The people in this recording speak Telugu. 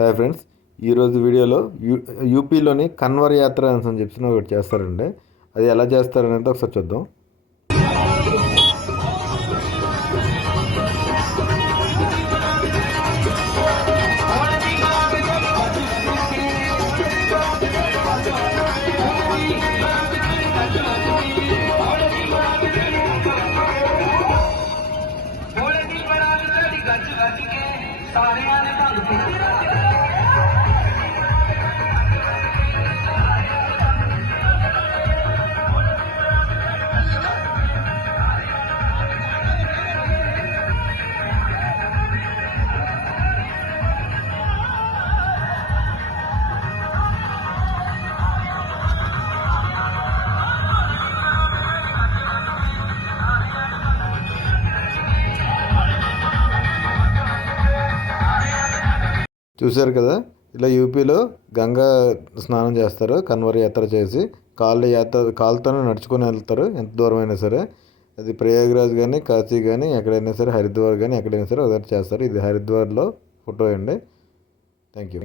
హాయ్ ఫ్రెండ్స్, ఈరోజు వీడియోలో యూపీలోని కన్వర్ యాత్ర అని చెప్పి ఒకటి చేస్తారండి. అది ఎలా చేస్తారనేది ఒకసారి చూద్దాం. చూశారు కదా, ఇలా యూపీలో గంగా స్నానం చేస్తారు. కన్వర్ యాత్ర చేసి కాళ్ళతోనే నడుచుకొని వెళ్తారు ఎంత దూరం అయినా సరే. అది ప్రయాగ్రాజ్ కానీ, కాశీ కానీ, ఎక్కడైనా సరే, హరిద్వార్ కానీ ఎక్కడైనా సరే ఒకసారి చేస్తారు. ఇది హరిద్వార్లో ఫోటో అండి. Thank you.